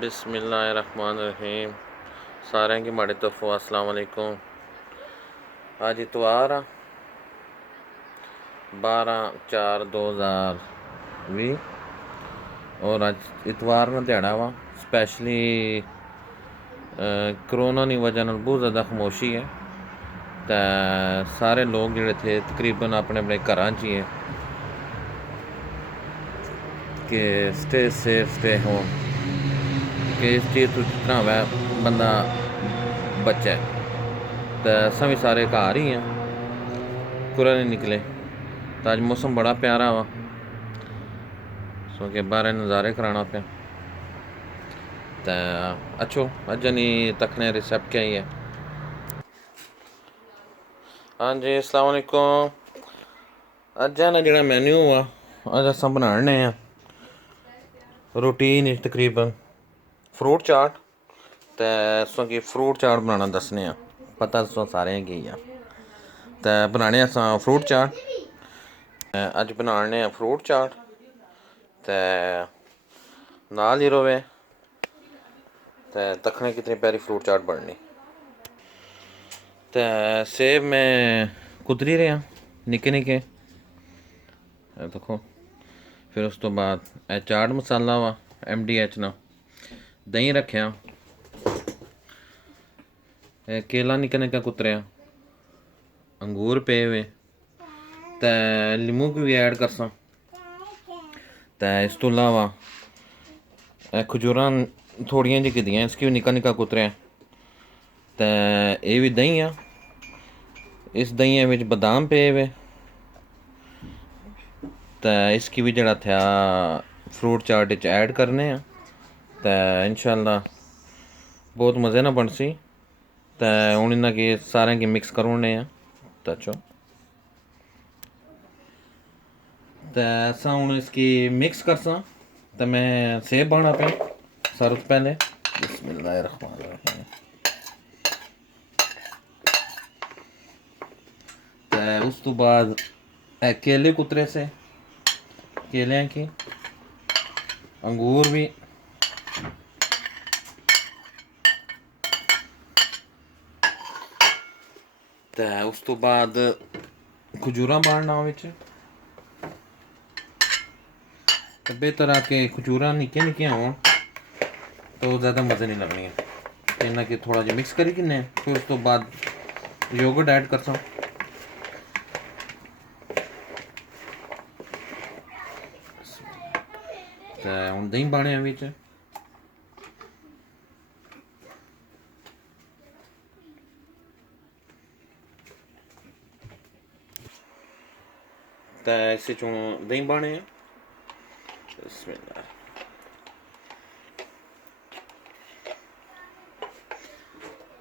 बिस्मिल्लाहिर्रहमानिर्रहीम। सारे की माड़ी तोफ़ो अस्सलाम वालेकुम। आज इतवार 12/4/2020 और अज इतवार ना दिहाड़ा वा स्पैशली करोना की वजह नाल बहुत ज़्यादा खामोशी है। तो सारे लोग जोड़े थे तकरीबन अपने अपने घर च ही है कि स्टे सेफ स्टे होम कि इस चीज़ तो जितना वह बंदा बचे। तो असा भी सारे घर ही हैं, कुरै नहीं निकले। तो अज मौसम बड़ा प्यारा वा, सो के बाहर नज़ारे कराना पे। तो अच्छो अज नहीं तकने रिसेप्ट क्या ही है। हाँ जी अस्सलाम वालेकुम। अज ना जो मैन्यू आ अज अस बनाने रूटीन तकरीबन फ्रूट चाट। तो कि फ्रूट चाट बनाना दसने पता तुस सारे की आ। तो बनाने अस फ्रूट चाट। अज बनाने फ्रूट चाट ते नाल ही रवे ते तखने कितनी प्यारी फ्रूट चाट बननी। ते सेब में कुतरी रहा निक्के निक्के देखो। फिर उस तो बाद चाट मसाला वा MDH ना दही रखिया, केला निक्का निक्का कुतरिया, अंगूर पे हुए ते लीमू भी ऐड करसा। तो इस तो अलावा खजूरां थोड़ियां जी कीतियां इसकी भी निक्का निक्का कुतरिया। तो ये भी दही आ, इस दही में बादाम पे हुए। तो इसकी भी जड़ा था फ्रूट चाट ऐड करने तो इंशाल्लाह बहुत मज़े ना बनसी। तो हूँ इन्हें की सारे की मिक्स करोने तो अच्छो। तो असा हूँ इसकी मिक्स करसा। तो मैं सेब बाना पे सारे तो पहले बिस्मिल्लाहिर्रहमानिर्रहीम। तो उस तो बाद केले कुतरे से केले की अंगूर भी तो उस तो बाद खजूरा बाढ़ना बेहतर आके खजूरा निक्के निक्के हो तो ज़्यादा मज़े नहीं लगनी है। इन्हें कि थोड़ा जिहा मिक्स करी किन्ने फिर उस तो बाद योगर्ट ऐड कर सा। तो हूँ दही पाने बिच तो इस दही पाने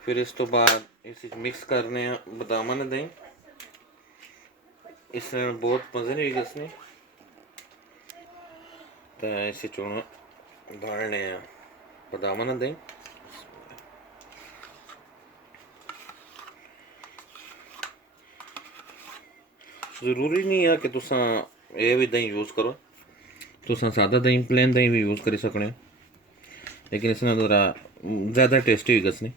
फिर इस तो बाद इस मिक्स करने बादाम ने दही। इस बहुत मज़े नहीं हुई इसने। तो इस डालने बादाम ने दही। जरूरी नहीं है कि तुसा ये भी दही यूज़ करो, तुसा सादा दही प्लेन दही भी यूज़ करी सकने, लेकिन इसने ज़रा ज़्यादा टेस्टी हुई गसनी।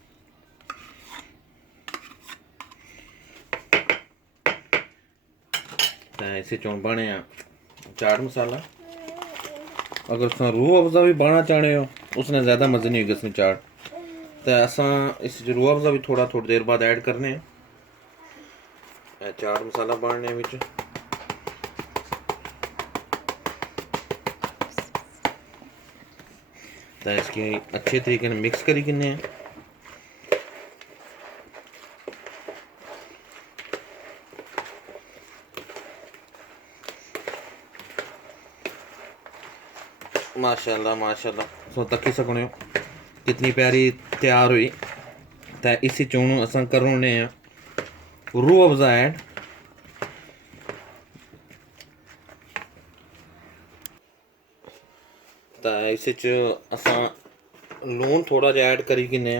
तो इसे बने चाट मसाला। अगर तुम रूह अफ़ज़ा भी बाना चाहते हो उसने ज़्यादा मज़े नहीं हुई गसनी चाट। तो असा इस रूह अफ़ज़ा भी थोड़ी देर बाद ऐड करने चाट मसाला बाड़ने विच। तो इसकी अच्छे तरीके से मिक्स करी किन्ने माशाल्लाह माशाल्लाह सो तकी सकने हो कितनी प्यारी तैयार हुई। तो इस चून अस करोने रूह अफ़ज़ा ऐड। तो इस अस लून थोड़ा जहा ऐड करी किन्ने।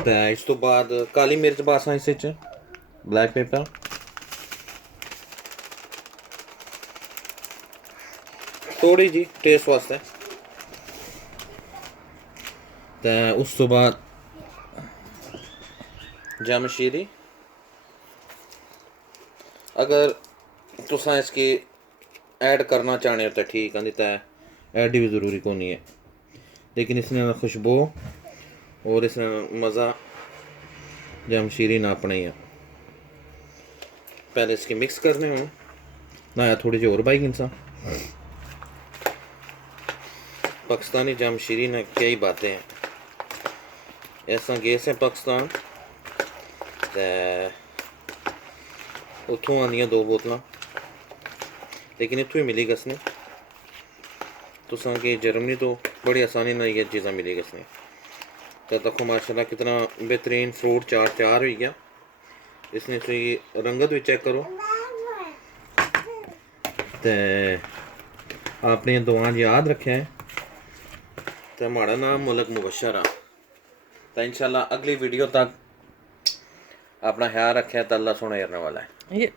तो इस तो बाद काली मिर्च पासा इस ब्लैक पेपर। थोड़ी जी टेस्ट वास्ते तो उस तो बाद जामशीरी अगर तुसा इसकी ऐड करना चाहते हो तो ठीक है, नहीं तो ऐड भी ज़रूरी को नहीं है, लेकिन इसने खुशबू और इसने मज़ा जामशीरी ना अपना ही है। पहले इसकी मिक्स करने हो ना, थोड़ी जी और बाइक इंसान पाकिस्तानी जामशीरी ना क्या ही बातें हैं। ऐसा गैस है पाकिस्तान उतों आनियाँ 2 बोतल, लेकिन इतों ही मिली गसने तुसा कि जर्मनी तो बड़ी आसानी ना ये चीज़ा मिली गसने। तो देखो माशाल्लाह कितना बेहतरीन फ्रूट चाट तैयार हो गया। इसने तो ये रंगत भी चेक करो। तो आपने दुआ याद रखे हैं तो हमारा नाम मुल्क मुबशर आ। तो इंशाल्लाह अगली वीडियो तक अपना ख्याल रखें तो अल्लाह सुने वाला है। ये